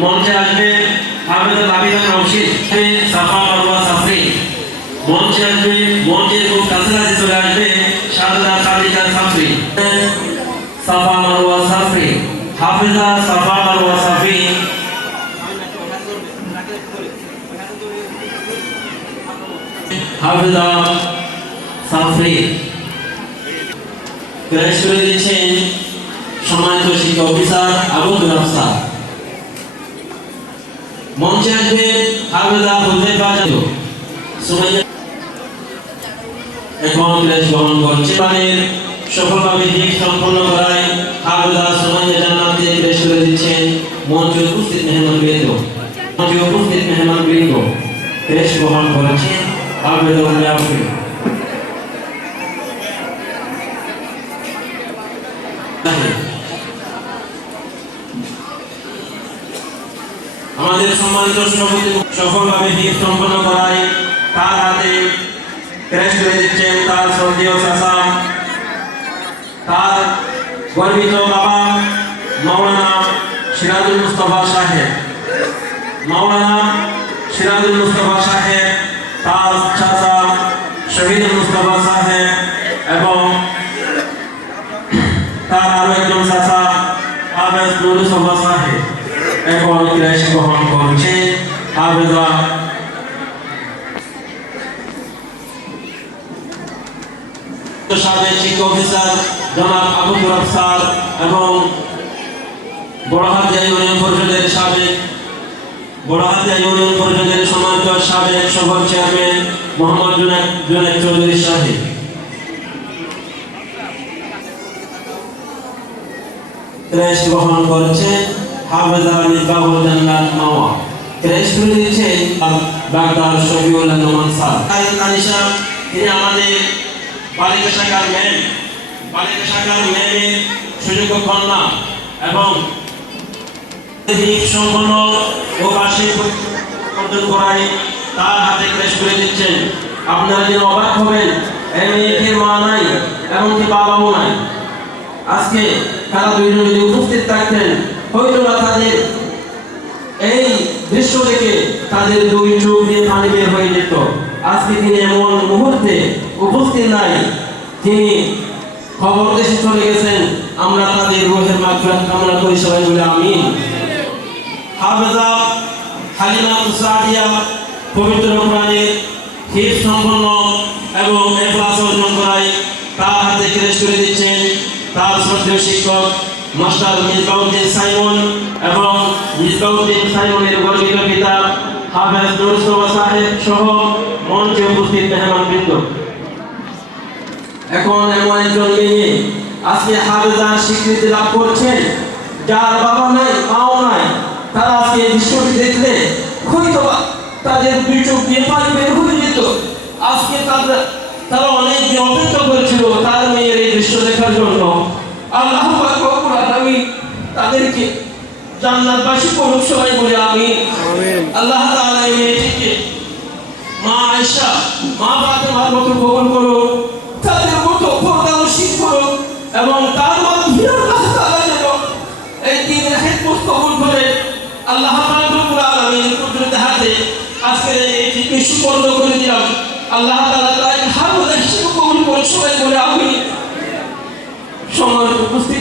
মঞ্চে আসবে হাফেজা লাবিদা নওশীদ সাফা মারওয়া সাফরি। মঞ্চে আসবে, মঞ্চের খুব কাছাকাছি চলে আসবে শারদা সাদিকা সাফরি। সাফা মারওয়া সাফরি, হাফেজা সাফা মারওয়া সাফরি। হাফেজা সাফরি ক্রেশ করে দিচ্ছেন সম্মানিত শিক্ষা অফিসার আবু দুরাব স্যার। মঞ্চে আসবে হাফেজা হুজাইফা সুমাইয়া। এখন ক্রেশ গ্রহণ করছে সফলভাবে দিক সম্পন্ন করায় হাফেজা সুমাইয়া জান্নাতি ক্রেশ করে দিচ্ছেন মঞ্চে উপস্থিত মেহমানবৃন্দ। মঞ্চে উপস্থিত মেহমানবৃন্দ ক্রেশ গ্রহণ করেছেন হাফেজা মুয়াফির। আমাদের সম্মানিত সভাপতি সফলভাবে দিক সম্পন্ন করায় তার হাতে ক্রেশ করে দিচ্ছেন তার শ্রদ্ধেয় চাচা, তার গর্বিত বাবা মাওলানা সিরাজুল মুস্তাফা সাহেব। মাওলানা সিরাজুল মুস্তাফা সাহেব, তার চাচা শহীদুল মুস্তাফা সাহেব এবং তার আরো একজন চাচা হাফেজ নুরুল মুস্তাফা সাহেব এখন ক্রেশ গ্রহণ করছে হাফেজা সাবেক শিক্ষা অফিসার জনাব আবু দুরাব স্যার এবং বড়হাতিয়া ইউনিয়ন পরিষদের সম্মানিত সাবেক সফল চেয়ারম্যান মোহাম্মদ জুনায়েদ চৌধুরী সাহেব। ক্রেশ গ্রহণ করছে হাফেজা মিসবাহুল জান্নাত মাওয়া। ক্রেশ করে দিচ্ছে ডাক্তার শফিউল্লাহ নোমান স্যার। আনিশা তিনি আমাদের বালিকা শাখার ম্যামের সুযোগ্য কন্যা এবং সম্পন্ন ও বার্ষিক অর্জন করায় তার হাতে ক্রেশ করে দিচ্ছেন। আপনারা যেন অবাক হবেন, এই মেয়েটির মা নাই এমনকি বাবাও নাই। আজকে তারা দুইজন যদি উপস্থিত থাকতেন হয়তো না তাদের এই দৃশ্য দেখে তাদের দুই চোখ দিয়ে পানি বের হয়ে যেত। আজকে তিনি এমন মুহূর্তে উপস্থিত নাই, তিনি খবর দেশে চলে গেছেন। আমরা তাদের রূহের মাগফিরাত কামনা করি, সবাই বলে আমিন। হাফেজা হালিমা সাদিয়া পবিত্র কোরআনের হিফজ সম্পন্ন এবং ইখলাস অর্জন করায় তার হাতে ক্রেশ করে দিচ্ছেন তার শ্রদ্ধেয় শিক্ষক মাস্টার মিসবাউদ্দিন সাইমন এবং মিসবাউদ্দিন সাইমনের গর্বিত পিতা হাফেজ নুরুল মুস্তাফা সাহেব সহ মঞ্চে উপস্থিত মেহমানবৃন্দ। এখন এমন একজন মেয়ে আজকে হাফেজার স্বীকৃতি লাভ করছেন, যার বাবা নাই মাও নাই। তারা আজকে এই দৃশ্যটি দেখলে হয়তো তাদের দুই চোখ দিয়ে পানি বের হয়ে যেত। আজকে তারা অনেক দিন অপেক্ষা করেছিল তার মেয়ের এই দৃশ্য দেখার জন্য। আল্লাহ পাক রব্বুল আলামিন তাদেরকে জান্নাতবাসী করুক, সবাই বলে আমিন। আল্লাহ তাআলা এই মেয়েটিকে মা আয়েশা মা ফাতেমার মতো কবুল করুক, তাদের মতো পর্দানশীল করুক এবং তার মাধ্যমে আল্লাহ তাআলা যেন এই দ্বীনের খেদমত কবুল করে। আল্লাহ পাক রব্বুল আলামিনের কুদরতে হাতে আজকে এইটিকে সুপর্দ করে দিলাম। আল্লাহ তাআলা তাই হাফেজ হিসেবে কবুল করুক, সবাই বলে আমিন। সম্মানিত উপস্থিতি